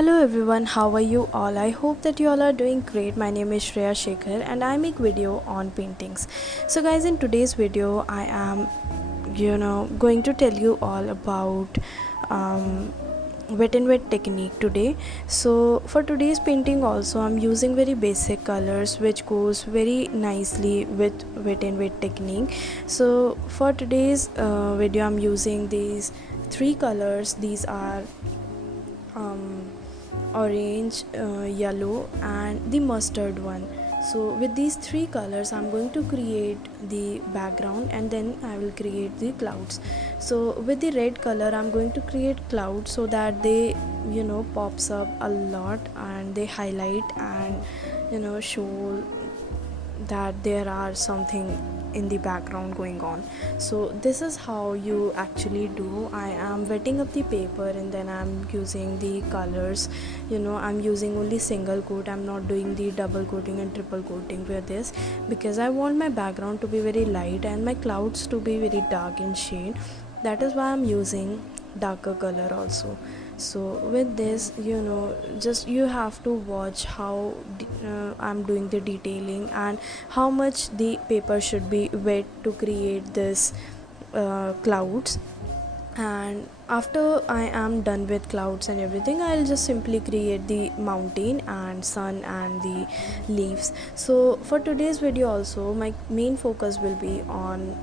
Hello everyone, how are you all? I hope that you all are doing great. My name is Shreya Shekhar and I make video on paintings. So guys, in today's video I am going to tell you all about wet and wet technique today. So for today's painting also I'm using very basic colors which goes very nicely with wet and wet technique. So for today's video I'm using these three colors. These are orange, yellow and the mustard one. So with these three colors I'm going to create the background and then I will create the clouds. So with the red color I'm going to create clouds so that they pops up a lot and they highlight and show that there are something in the background going on. So this is how you actually do. I am wetting up the paper and then I'm using the colors. I'm using only single coat. I'm not doing the double coating and triple coating for this because I want my background to be very light and my clouds to be very dark in shade. That is why I'm using darker color also. So with this just you have to watch how I'm doing the detailing and how much the paper should be wet to create this clouds. And after I am done with clouds and everything, I'll just simply create the mountain and sun and the leaves. So for today's video also my main focus will be on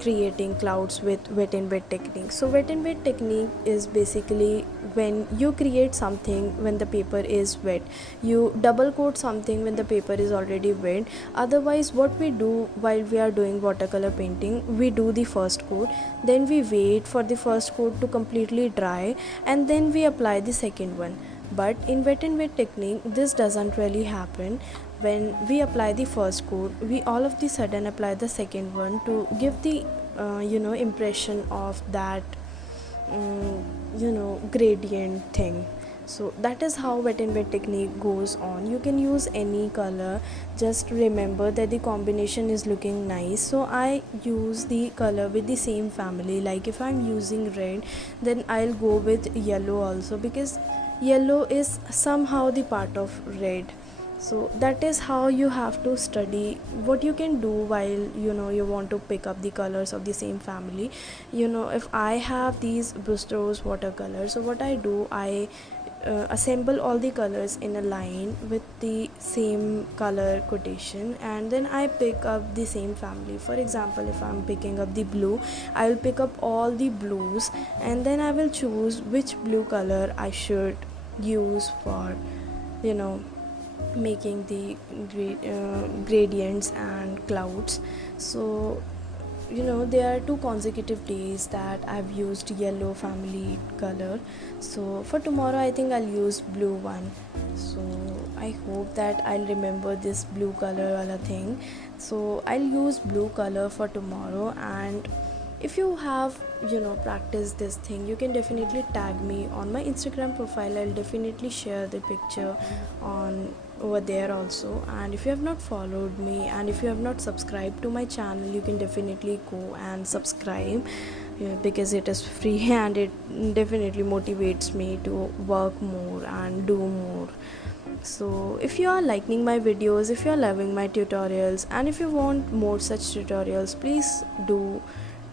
creating clouds with wet and wet technique. So wet and wet technique is basically when you create something when the paper is wet, you double coat something when the paper is already wet. Otherwise what we do while we are doing watercolor painting, we do the first coat, then we wait for the first coat to completely dry and then we apply the second one. But in wet and wet technique this doesn't really happen. When we apply the first coat, we all of the sudden apply the second one to give the impression of that gradient thing. So that is how wet and wet technique goes on. You can use any color, just remember that the combination is looking nice. So I use the color with the same family. Like if I'm using red, then I'll go with yellow also because yellow is somehow the part of red. So that is how you have to study what you can do while you want to pick up the colors of the same family. If I have these Brustos watercolors, so what I do, I assemble all the colors in a line with the same color quotation and then I pick up the same family. For example, if I'm picking up the blue, I will pick up all the blues and then I will choose which blue color I should use for making the gradients and clouds. So there are 2 consecutive days that I've used yellow family color. So for tomorrow I think I'll use blue one. So I hope that I'll remember this blue color wala thing. So I'll use blue color for tomorrow. And if you have practiced this thing, you can definitely tag me on my Instagram profile. I'll definitely share the picture on over there also. And if you have not followed me and if you have not subscribed to my channel, you can definitely go and subscribe because it is free and it definitely motivates me to work more and do more. So if you are liking my videos, if you are loving my tutorials and if you want more such tutorials, please do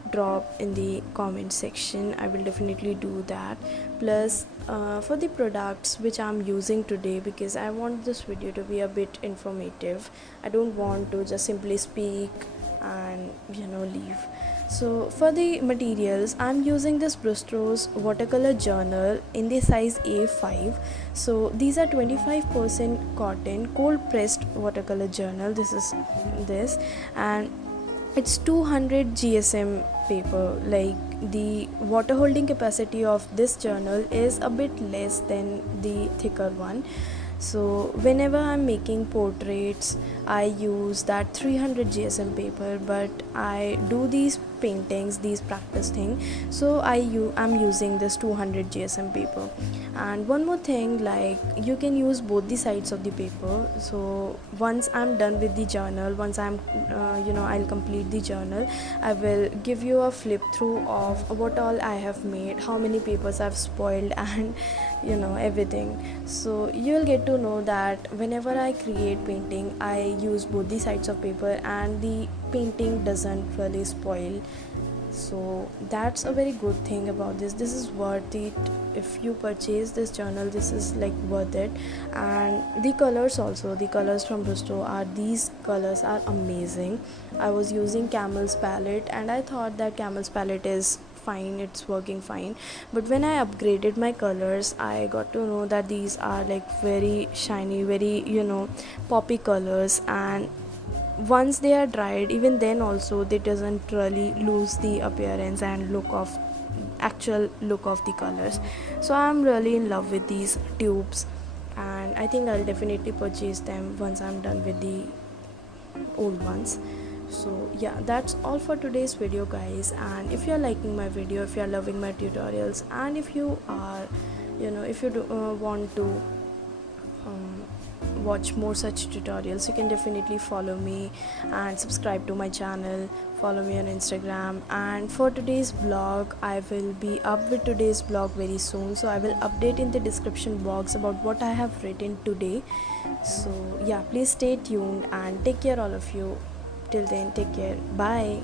drop in the comment section. I will definitely do that. Plus for the products which I'm using today, because I want this video to be a bit informative, I don't want to just simply speak and leave. So for the materials, I'm using this Brustos watercolor journal in the size A5. So these are 25% cotton cold pressed watercolor journal. This is this, and it's 200 GSM paper. Like the water holding capacity of this journal is a bit less than the thicker one. So whenever I'm making portraits, I use that 300 GSM paper, but I do these paintings, these practice thing. So I'm using this 200 GSM paper. And one more thing, like you can use both the sides of the paper. So once I'm done with the journal, once I'll complete the journal, I will give you a flip through of what all I have made, how many papers I've spoiled, and everything. So you'll get to know that whenever I create painting, I use both the sides of paper and the painting doesn't really spoil. So that's a very good thing about this is worth it. If you purchase this journal, this is like worth it. And the colors also, the colors from Rusto are, these colors are amazing. I was using Camel's palette and I thought that Camel's palette is fine, it's working fine, but when I upgraded my colors, I got to know that these are like very shiny, very poppy colors. And once they are dried, even then also they doesn't really lose the appearance and look of actual look of the colors. So I'm really in love with these tubes, and I think I'll definitely purchase them once I'm done with the old ones. So yeah, that's all for today's video, guys. And if you're liking my video, if you're loving my tutorials, and if you are if you want to watch more such tutorials, you can definitely follow me and subscribe to my channel, follow me on Instagram. And for today's vlog, I will be up with today's vlog very soon, so I will update in the description box about what I have written today. So yeah, please stay tuned and take care, all of you. Till then, take care, bye.